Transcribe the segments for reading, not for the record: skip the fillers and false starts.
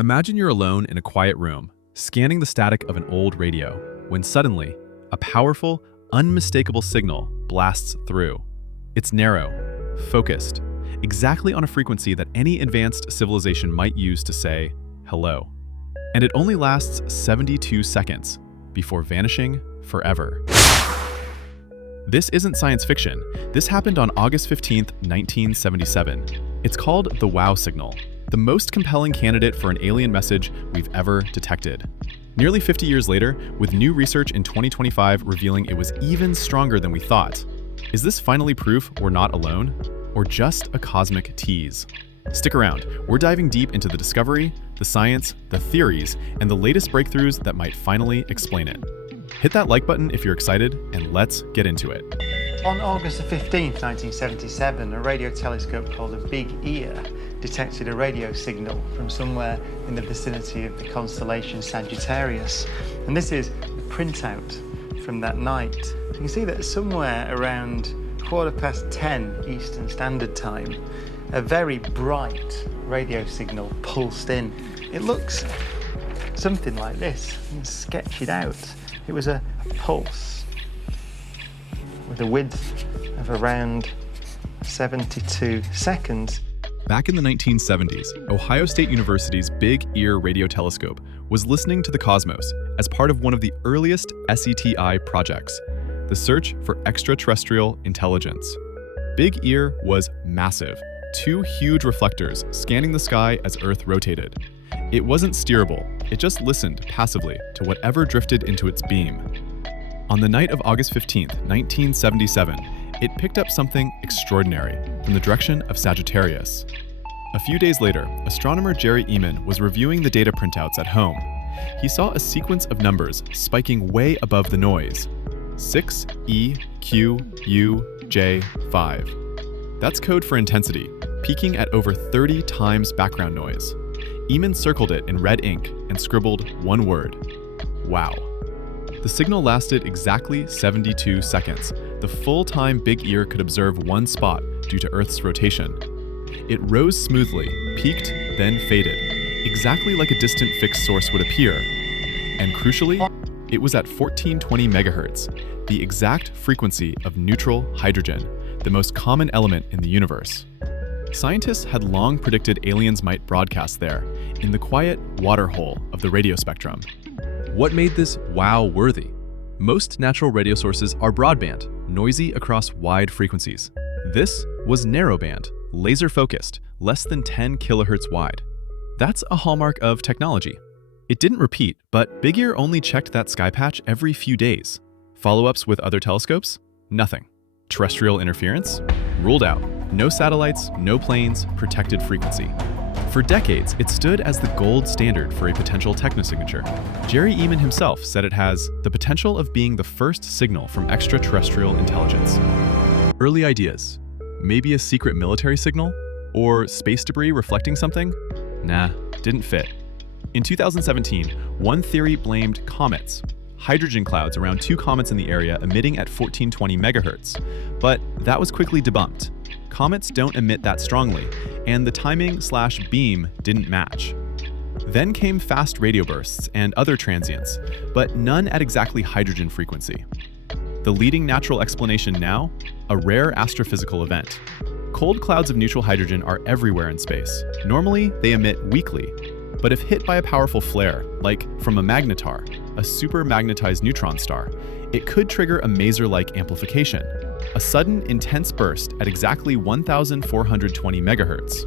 Imagine you're alone in a quiet room, scanning the static of an old radio, when suddenly, a powerful, unmistakable signal blasts through. It's narrow, focused, exactly on a frequency that any advanced civilization might use to say hello. And it only lasts 72 seconds before vanishing forever. This isn't science fiction. This happened on August 15, 1977. It's called the WOW signal, the most compelling candidate for an alien message we've ever detected. Nearly 50 years later, with new research in 2025 revealing it was even stronger than we thought. Is this finally proof we're not alone? Or just a cosmic tease? Stick around, we're diving deep into the discovery, the science, the theories, and the latest breakthroughs that might finally explain it. Hit that like button if you're excited, and let's get into it. On August 15, 1977, a radio telescope called a Big Ear detected a radio signal from somewhere in the vicinity of the constellation Sagittarius. And this is the printout from that night. You can see that somewhere around 10:15 Eastern Standard Time, a very bright radio signal pulsed in. It looks something like this. You can sketch it out. It was a pulse with a width of around 72 seconds. Back in the 1970s, Ohio State University's Big Ear radio telescope was listening to the cosmos as part of one of the earliest SETI projects, the search for extraterrestrial intelligence. Big Ear was massive, 2 huge reflectors scanning the sky as Earth rotated. It wasn't steerable, it just listened passively to whatever drifted into its beam. On the night of August 15, 1977, it picked up something extraordinary from the direction of Sagittarius. A few days later, astronomer Jerry Ehman was reviewing the data printouts at home. He saw a sequence of numbers spiking way above the noise. 6EQUJ5. That's code for intensity, peaking at over 30 times background noise. Ehman circled it in red ink and scribbled one word: wow. The signal lasted exactly 72 seconds, the full time Big Ear could observe one spot due to Earth's rotation. It rose smoothly, peaked, then faded, exactly like a distant fixed source would appear. And crucially, it was at 1420 megahertz, the exact frequency of neutral hydrogen, the most common element in the universe. Scientists had long predicted aliens might broadcast there, in the quiet water hole of the radio spectrum. What made this wow worthy? Most natural radio sources are broadband, noisy across wide frequencies. This was narrowband, laser-focused, less than 10 kilohertz wide. That's a hallmark of technology. It didn't repeat, but Big Ear only checked that sky patch every few days. Follow-ups with other telescopes? Nothing. Terrestrial interference? Ruled out. No satellites, no planes, protected frequency. For decades, it stood as the gold standard for a potential technosignature. Jerry Ehman himself said it has the potential of being the first signal from extraterrestrial intelligence. Early ideas. Maybe a secret military signal? Or space debris reflecting something? Nah, didn't fit. In 2017, one theory blamed comets, hydrogen clouds around 2 comets in the area emitting at 1420 megahertz. But that was quickly debunked. Comets don't emit that strongly, and the timing/beam didn't match. Then came fast radio bursts and other transients, but none at exactly hydrogen frequency. The leading natural explanation now? A rare astrophysical event. Cold clouds of neutral hydrogen are everywhere in space. Normally, they emit weakly, but if hit by a powerful flare, like from a magnetar, a super magnetized neutron star, it could trigger a maser-like amplification, a sudden, intense burst at exactly 1,420 megahertz.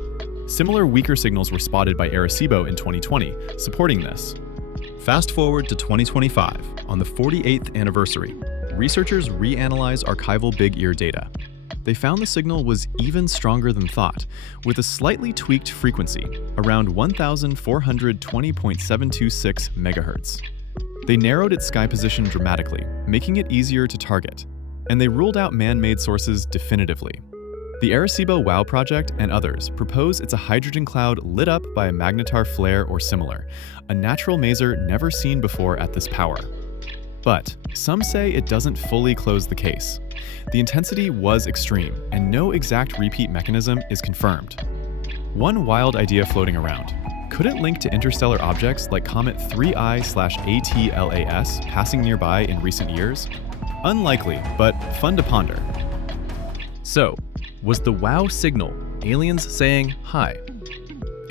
Similar weaker signals were spotted by Arecibo in 2020, supporting this. Fast forward to 2025, on the 48th anniversary, researchers reanalyzed archival Big Ear data. They found the signal was even stronger than thought, with a slightly tweaked frequency, around 1,420.726 megahertz. They narrowed its sky position dramatically, making it easier to target, and they ruled out man-made sources definitively. The Arecibo WOW project and others propose it's a hydrogen cloud lit up by a magnetar flare or similar, a natural maser never seen before at this power. But some say it doesn't fully close the case. The intensity was extreme, and no exact repeat mechanism is confirmed. One wild idea floating around: Could it link to interstellar objects like Comet 3I/ATLAS passing nearby in recent years? Unlikely, but fun to ponder. So, was the WOW signal aliens saying hi?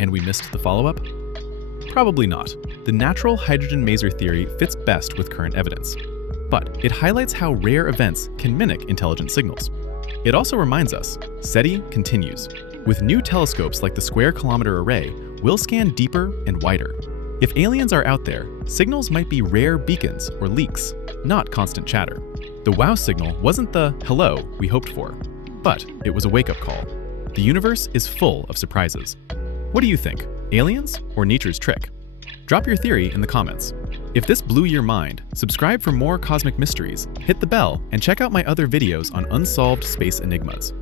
And we missed the follow-up? Probably not. The natural hydrogen maser theory fits best with current evidence. But it highlights how rare events can mimic intelligent signals. It also reminds us, SETI continues. With new telescopes like the Square Kilometer Array, we'll scan deeper and wider. If aliens are out there, signals might be rare beacons or leaks, not constant chatter. The WOW signal wasn't the hello we hoped for, but it was a wake-up call. The universe is full of surprises. What do you think, aliens or nature's trick? Drop your theory in the comments. If this blew your mind, subscribe for more cosmic mysteries, hit the bell, and check out my other videos on unsolved space enigmas.